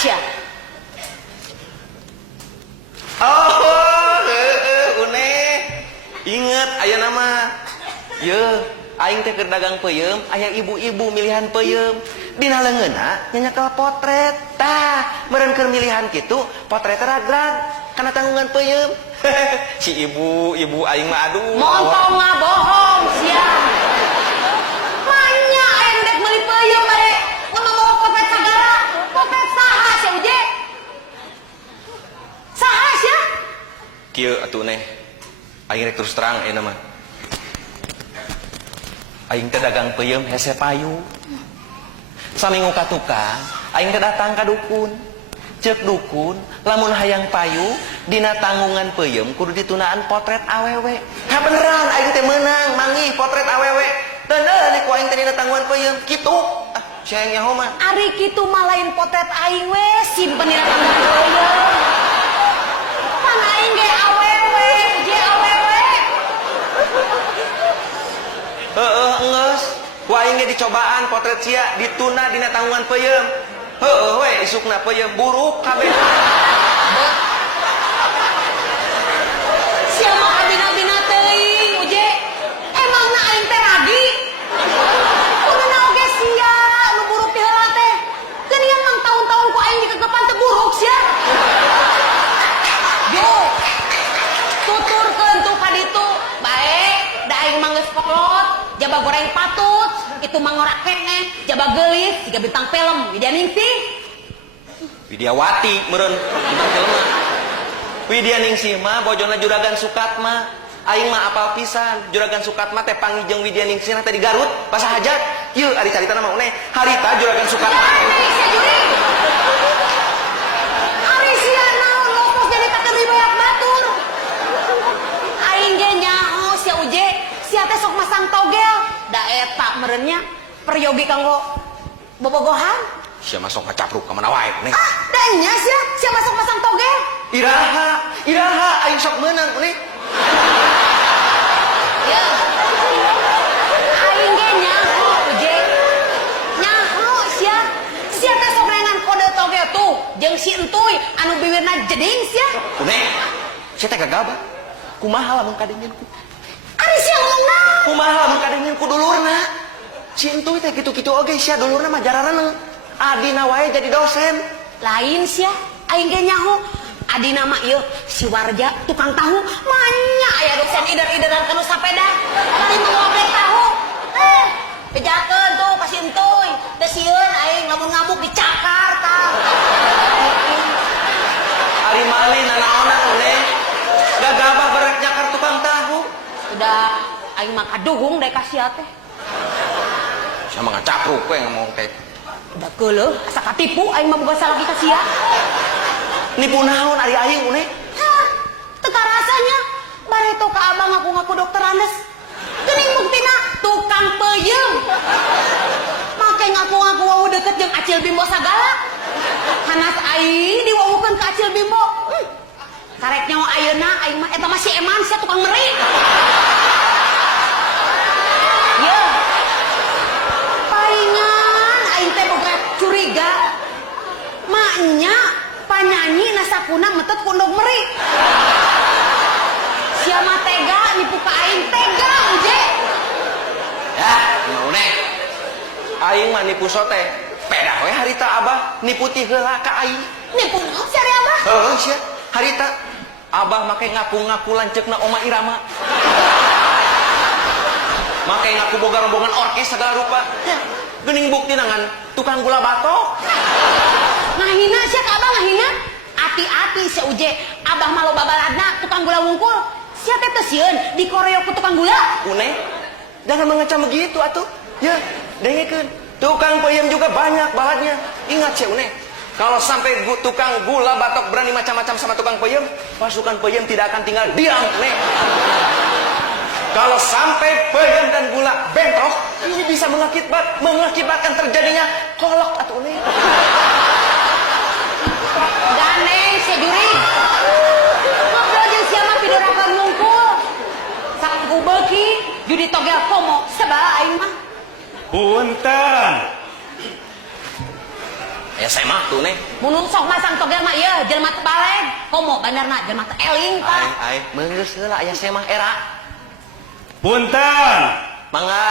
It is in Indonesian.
sia. Oh, une. Ingat aya nama. Ye, aing teh keur dagang peuyeum, aya ibu-ibu milihan peuyeum. Dina leungeunna nyanyakel potret. Tah, meureun keur milihan kitu, potret ragrag kana tanggungan peuyeum. Si ibu aing mah aduh. Montong ngabohong sia. Manya aing dek meuli peuyeum bare ngomong potret sagala. Potret saha sia uje? Saha sia? Kieu atuh neh. Aing rek terus terang ieu mah. Aing teh dagang peuyeum hese payu. Saminggu ka tukang, aing teh datang ka dukun. Ceuk dukun, lamun hayang payu dina tanggungan peuyeum kudu ditunaan potret awewe. Ha beneran aing teh meunang manggih potret awewe. Dan ni ku aing teh dina tanggungan peuyeum kitu. Ah, sayang nyaho mah. Ari kitu mah lain potret aing we, simpen dina tanggungan peuyeum. Pan aing ge awewe, je awewe. Enggeus. Ku aing ge dicobaan potret sia dituna dina tanggungan peuyeum. Heueuh we isukna peuyeum buruk kabeh. Sia mah abina-bina teuing uje. Emangna aing teh ragi? Kunaon oge sia nu buruk ti heula teh. Geunian mang tahun-tahun ku aing dikegepan teh buruk sia. Yo. Tuturkeun tuh ka ditu. Bae, da aing mah geus kolot, jaba goreng patut, itu mah ngorak keneh, jaba geulis siga bintang film, Widya Ningsih. Widyawati meureun bintang film mah. Widya Ningsih mah bojona Juragan Sukatma. Aing mah apal pisan. Juragan Sukatma teh panggih jeung Widya Ningsih teh di Garut pas hajat. Ieu ari caritana mah uneh. Harita Juragan Sukatma. Aneh sia juri. Ari sia naon lopos jadi takeun riwayat batur. Aing ge nyaho sia uje, sia teh sok masang togel. Da eta meureunnya peryogi kanggo bobogohan. Sia masuk ngacapruk ka mana wae nih. Ah, da nya sia masuk masang togel. Iraha aing sok meunang nih. Ya. Aing ge nyaho uje. Nyaho sia. Sia teh sok nengan kode togel tuh jeung si entuy anu bibirna jeding sia. Uneh. Sia teh gagabah. Kumaha lamun kadengeunku? Ari sia ngomong naon? Kumaha lamun kadengeun ku dulurna? Si entuy teh kitu-kitu oge sia dulurna mah jarareun. Adina wae jadi dosen. Lain sia, aing ge nyaho. Adina mah ieu si Warja tukang tahu, manya aya dosen ider-ideran kanu sapeda. Bari mengobrek tahu. Bejakeun tuh ka si entuy. Teh sieun aing lamun ngamuk dicakar tah. Ari malih nanaonan uneh. Gagabah barek nyakar tukang tahu. Udah aing mah kadugung dek ka sia teh. Sia mah ngacapruk we ngomong teh. Udah keuleuh asa katipu aing mah boga salaki ka sia. Nipu naon ari aing uneh? Hah, teu karasanya. Bareto ka abang ngaku dokter Andes. Geuning buktina tukang peuyeum. Make ngaku-ngaku wawu deket jeung Acil Bimbo sagala. Hanas aing diwawukeun ka Acil Bimbo. Karek nyawa ayeuna aing mah eta masih eman sia tukang meri. Ye. Palingan aing teh boga curiga. Maknya panyanyi nasakuna metet kundog meri. Sia mah tega nipu ka aing tega uje. Ya, mau uneh. Aing mah nipu sote. Peda we harita abah nipu ti heula ka aing. Nipu naon sia ari abah? Heuh sia, harita abah make ngaku-ngaku lanceukna Oma Irama. Make ngaku boga rombongan orkes segala rupa. Geuning bukti nangan tukang gula batok. Ngahina sia ka abah ngahina. Ati-ati sia uje, abah mah loba baladna tukang gula wungkul. Sia teh teu sieun dikoreok ku tukang gula. Uneh, jangan mengecam begitu atuh. Ya, dengekeun. Tukang peuyeum juga banyak baladnya. Ingat sia uneh. Kalau sampai tukang gula batok berani macam-macam sama tukang peuyeum, pasukan peuyeum tidak akan tinggal diam, nih. Kalau sampai peuyeum dan gula bentrok, ini bisa mengakibatkan terjadinya kolok atau nih. Ganeng sia juri. Ngobrol jeung sia mah pidarakan ngungkul. Sanggu beuki judi togel komo sabala aing mah. Punten. Aya semah tuh neh. Mun sok masang toger mah ieu jelema teu baleg. Komo benerna jelema teu eling, Pak. Aing meunggeus heula aya semah era. Punten. Mangga.